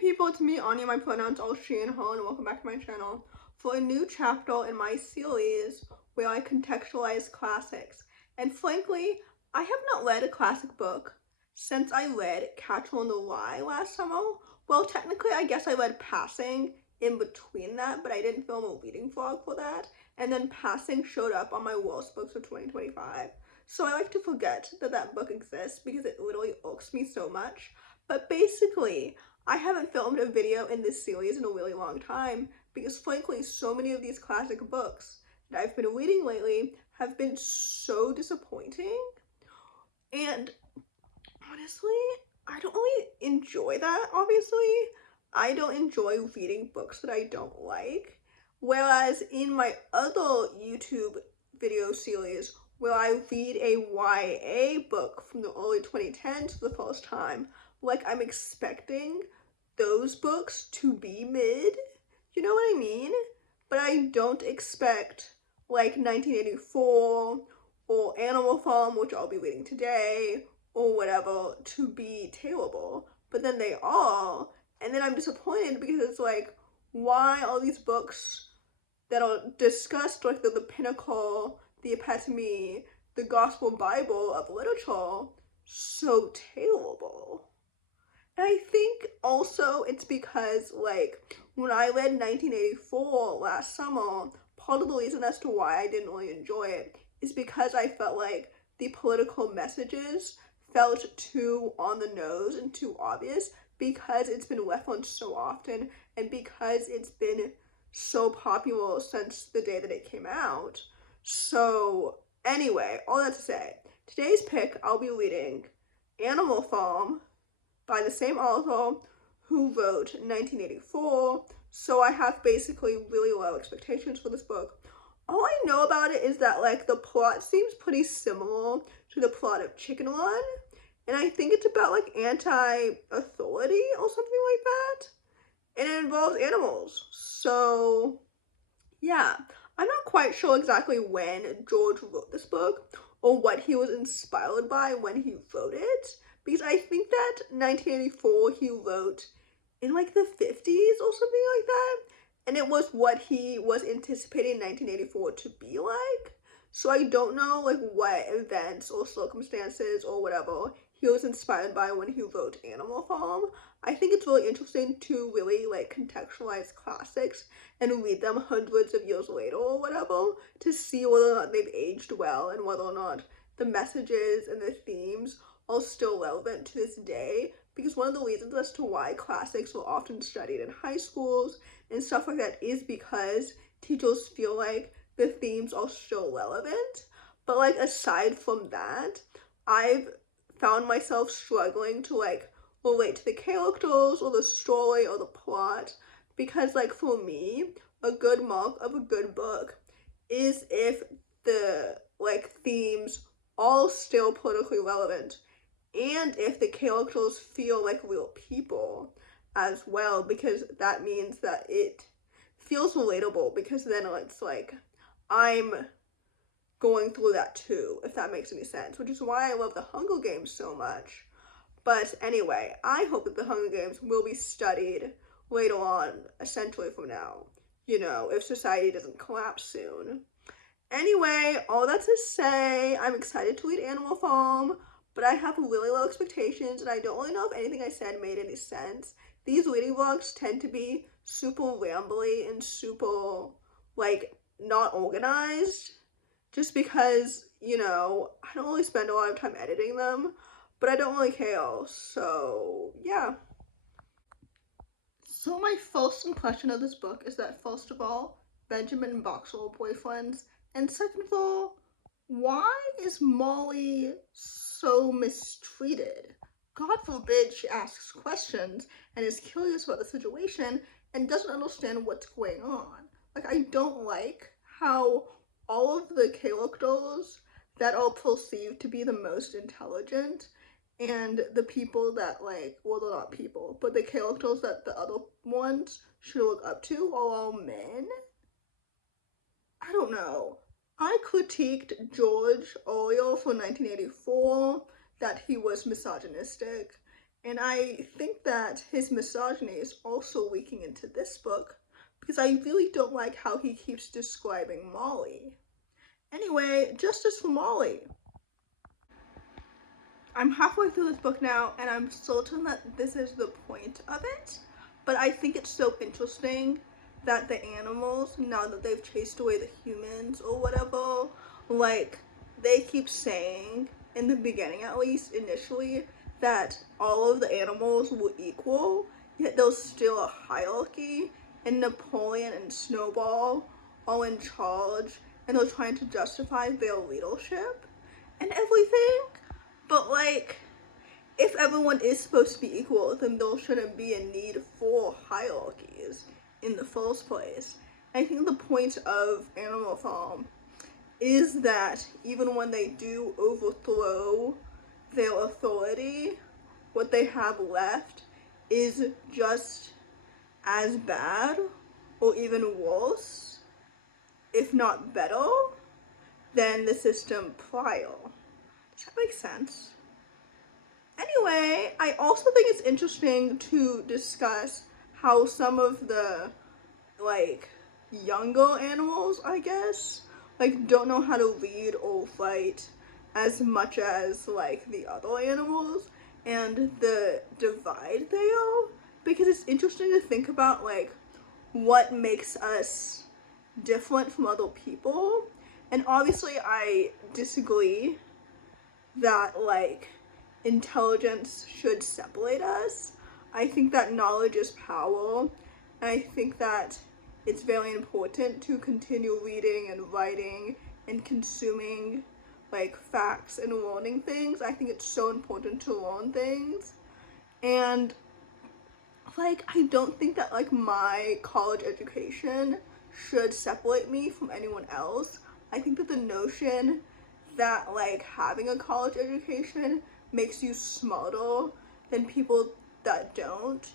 people, it's me, Anja, my pronouns all she and her, and welcome back to my channel for a new chapter in my series where I contextualize classics. And frankly, I have not read a classic book since I read Catcher in the Rye last summer. Well, technically, I guess I read Passing in between that, but I didn't film a reading vlog for that. And then Passing showed up on my worst books of 2025. So I like to forget that that book exists because it literally irks me so much. But basically, I haven't filmed a video in this series in a really long time because frankly so many of these classic books that I've been reading lately have been so disappointing, and honestly I don't really enjoy that. Obviously I don't enjoy reading books that I don't like, whereas in my other YouTube video series where I read a YA book from the early 2010s for the first time, like I'm expecting those books to be mid, you know what I mean? But I don't expect like 1984 or Animal Farm, which I'll be reading today, or whatever, to be tailable. But then they are, and then I'm disappointed because it's like, why are these books that are discussed like the pinnacle, the epitome, the gospel Bible of literature so tailable? And I think also it's because, like, when I read 1984 last summer, part of the reason as to why I didn't really enjoy it is because I felt like the political messages felt too on the nose and too obvious because it's been referenced so often and because it's been so popular since the day that it came out. So anyway, all that to say, today's pick, I'll be reading Animal Farm by the same author who wrote 1984, so I have basically really low expectations for this book. All I know about it is that like the plot seems pretty similar to the plot of Chicken Run, and I think it's about like anti-authority or something like that, and it involves animals. So yeah, I'm not quite sure exactly when George wrote this book or what he was inspired by when he wrote it, because I think that 1984 he wrote in like the 50s or something like that, and it was what he was anticipating 1984 to be like. So I don't know like what events or circumstances or whatever he was inspired by when he wrote Animal Farm. I think it's really interesting to really like contextualize classics and read them hundreds of years later or whatever to see whether or not they've aged well and whether or not the messages and the themes are still relevant to this day, because one of the reasons as to why classics are often studied in high schools and stuff like that is because teachers feel like the themes are still relevant. But like aside from that, I've found myself struggling to like relate to the characters or the story or the plot, because like for me, a good mark of a good book is if the like themes are still politically relevant and if the characters feel like real people as well, because that means that it feels relatable, because then it's like I'm going through that too, if that makes any sense, which is why I love the Hunger Games so much. But anyway, I hope that the Hunger Games will be studied later on, a century from now, you know, if society doesn't collapse soon. Anyway, all that to say, I'm excited to read Animal Farm, but I have really low expectations and I don't really know if anything I said made any sense. These reading vlogs tend to be super rambly and super, like, not organized, just because, you know, I don't really spend a lot of time editing them, but I don't really care, so yeah. So my first impression of this book is that, first of all, Benjamin and Boxer are boyfriends, and second of all, why is Molly so mistreated? God forbid she asks questions and is curious about the situation and doesn't understand what's going on. Like, I don't like how all of the characters that are perceived to be the most intelligent and the people that like, well, they're not people, but the characters that the other ones should look up to are all men. I don't know. I critiqued George Orwell for 1984, that he was misogynistic And I think that his misogyny is also leaking into this book because I really don't like how he keeps describing Molly. Anyway, justice for Molly. I'm halfway through this book now, and I'm certain that this is the point of it, but I think it's so interesting that the animals, now that they've chased away the humans or whatever, like, they keep saying, in the beginning at least, initially, that all of the animals were equal, yet there's still a hierarchy, and Napoleon and Snowball are in charge, and they're trying to justify their leadership and everything. But like, if everyone is supposed to be equal, then there shouldn't be a need for hierarchies in the first place. I think the point of Animal Farm is that even when they do overthrow their authority, what they have left is just as bad or even worse, if not better, than the system prior. Does that make sense? Anyway, I also think it's interesting to discuss how some of the, like, younger animals, I guess, like, don't know how to read or fight as much as, like, the other animals, and the divide there, because it's interesting to think about, like, what makes us different from other people. And obviously I disagree that, like, intelligence should separate us. I think that knowledge is power, and I think that it's very important to continue reading and writing and consuming, like, facts and learning things. I think it's so important to learn things. And, like, I don't think that, like, my college education should separate me from anyone else. I think that the notion that, like, having a college education makes you smarter than people that don't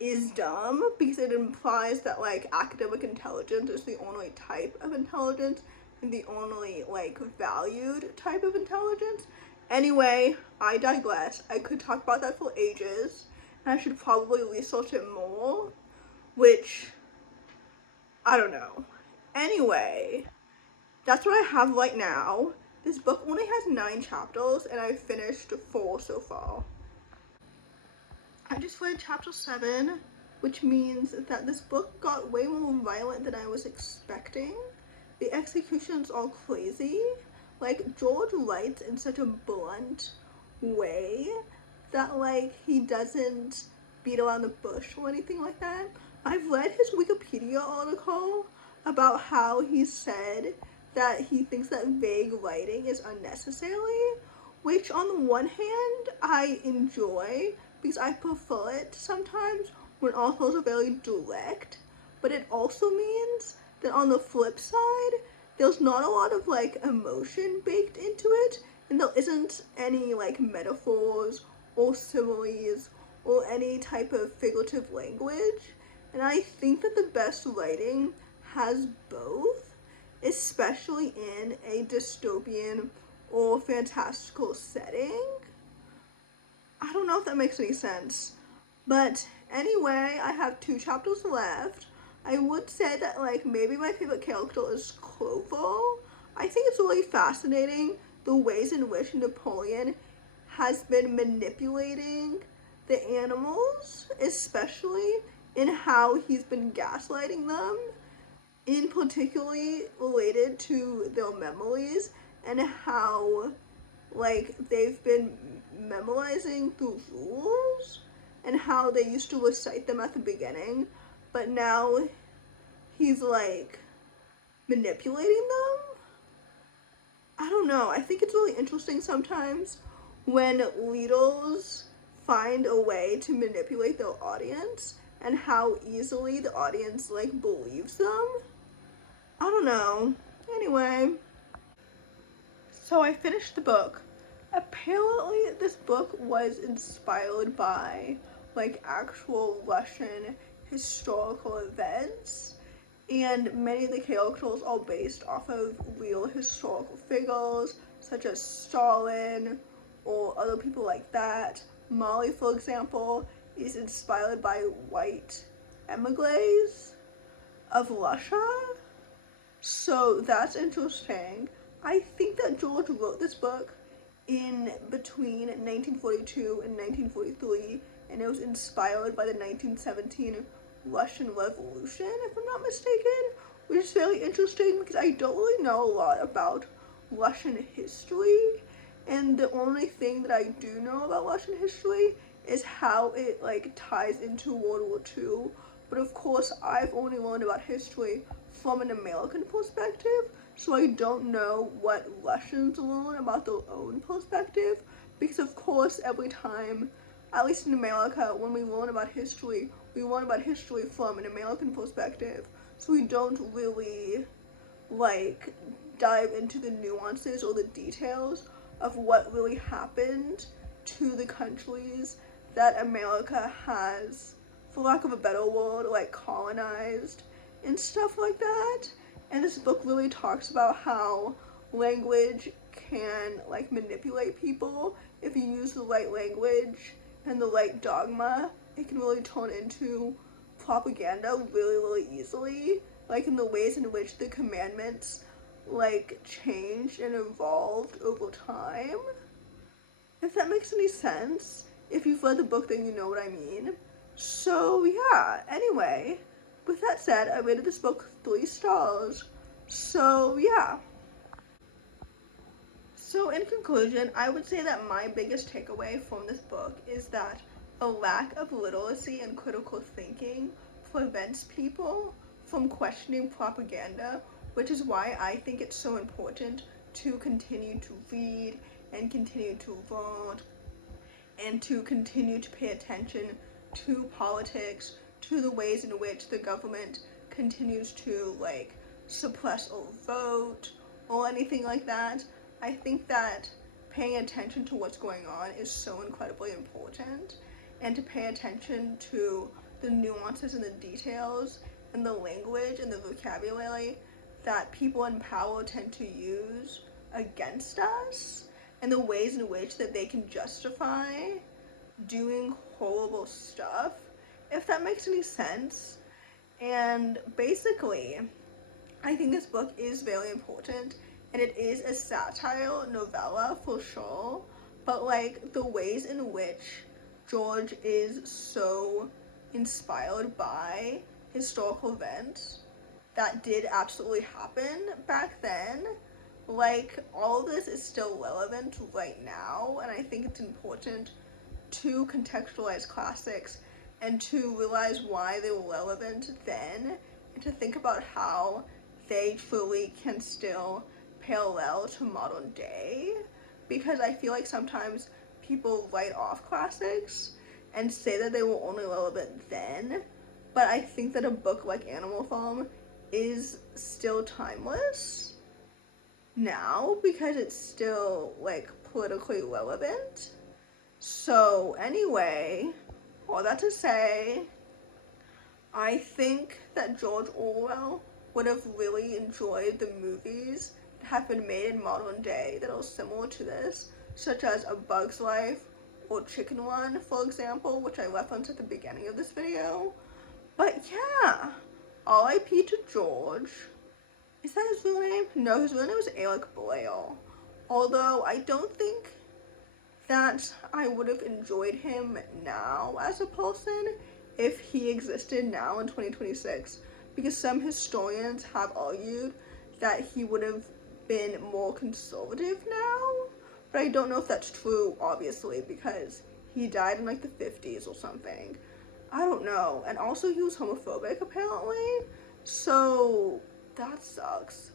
is dumb, because it implies that, like, academic intelligence is the only type of intelligence and the only, like, valued type of intelligence. Anyway, I digress. I could talk about that for ages, and I should probably research it more, which, I don't know. Anyway, that's what I have right now. This book only has 9 chapters, and I've finished 4 so far. I just read chapter 7, which means that this book got way more violent than I was expecting. The executions are crazy. Like, George writes in such a blunt way that, like, he doesn't beat around the bush or anything like that. I've read his Wikipedia article about how he said that he thinks that vague writing is unnecessary, which on the one hand I enjoy because I prefer it sometimes when authors are very direct, but it also means that on the flip side, there's not a lot of, like, emotion baked into it, and there isn't any, like, metaphors or similes or any type of figurative language. And I think that the best writing has both, especially in a dystopian or fantastical setting. I don't know if that makes any sense. But anyway, I have 2 chapters left. I would say that, like, maybe my favorite character is Clover. I think it's really fascinating the ways in which Napoleon has been manipulating the animals, especially in how he's been gaslighting them, in particularly related to their memories and how, like, they've been memorizing the rules and how they used to recite them at the beginning, but now he's, like, manipulating them. I don't know. I think it's really interesting sometimes when leaders find a way to manipulate their audience and how easily the audience, like, believes them. I don't know. Anyway, so I finished the book. Apparently this book was inspired by, like, actual Russian historical events, and many of the characters are based off of real historical figures such as Stalin or other people like that. Molly, for example, is inspired by white emigres of Russia. So that's interesting. I think that George wrote this book in between 1942 and 1943, and it was inspired by the 1917 Russian Revolution, if I'm not mistaken, which is very interesting because I don't really know a lot about Russian history, and the only thing that I do know about Russian history is how it like ties into World War II. But of course, I've only learned about history from an American perspective, so I don't know what Russians learn about their own perspective, because of course every time, at least in America, when we learn about history, we learn about history from an American perspective, so we don't really like dive into the nuances or the details of what really happened to the countries that America has, for lack of a better word, like colonized and stuff like that. And this book really talks about how language can like manipulate people. If you use the right language and the right dogma, it can really turn into propaganda really easily, like in the ways in which the commandments like changed and evolved over time. If that makes any sense. If you've read the book, then you know what I mean. So yeah, anyway, with that said, I rated this book 3 stars. So yeah. So in conclusion, I would say that my biggest takeaway from this book is that a lack of literacy and critical thinking prevents people from questioning propaganda, which is why I think it's so important to continue to read and continue to learn and to continue to pay attention to politics, to the ways in which the government continues to like suppress or vote or anything like that. I think that paying attention to what's going on is so incredibly important, and to pay attention to the nuances and the details and the language and the vocabulary that people in power tend to use against us, and the ways in which that they can justify doing horrible stuff, if that makes any sense. And basically, I think this book is very important, and it is a satire novella for sure, but like the ways in which George is so inspired by historical events that did absolutely happen back then, like all of this is still relevant right now, and I think it's important to contextualize classics and to realize why they were relevant then, and to think about how they truly can still parallel to modern day, because I feel like sometimes people write off classics and say that they were only relevant then, but I think that a book like Animal Farm is still timeless now because it's still like politically relevant. So anyway, all that to say, I think that George Orwell would have really enjoyed the movies that have been made in modern day that are similar to this, such as A Bug's Life or Chicken Run, for example, which I referenced at the beginning of this video. But yeah, R.I.P. to George. Is that his real name? No, his real name was Eric Blair. Although I don't think that I would have enjoyed him now as a person if he existed now in 2026, because some historians have argued that he would have been more conservative now, but I don't know if that's true, obviously, because he died in like the 50s or something. I don't know. And also he was homophobic apparently, so that sucks.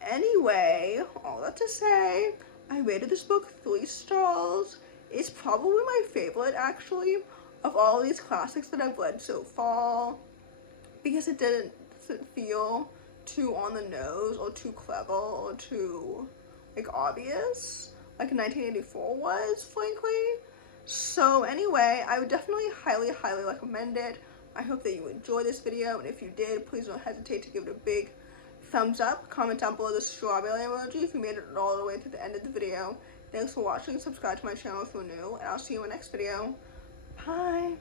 Anyway, all that to say, I rated this book 3 stars. It's probably my favorite, actually, of all these classics that I've read so far, because it didn't feel too on the nose or too clever or too like obvious like 1984 was, frankly. So anyway, I would definitely highly recommend it. I hope that you enjoyed this video, and if you did, please don't hesitate to give it a big thumbs up. Comment down below the strawberry emoji if you made it all the way to the end of the video, Thanks for watching. Subscribe to my channel if you're new, and I'll see you in my next video. Bye!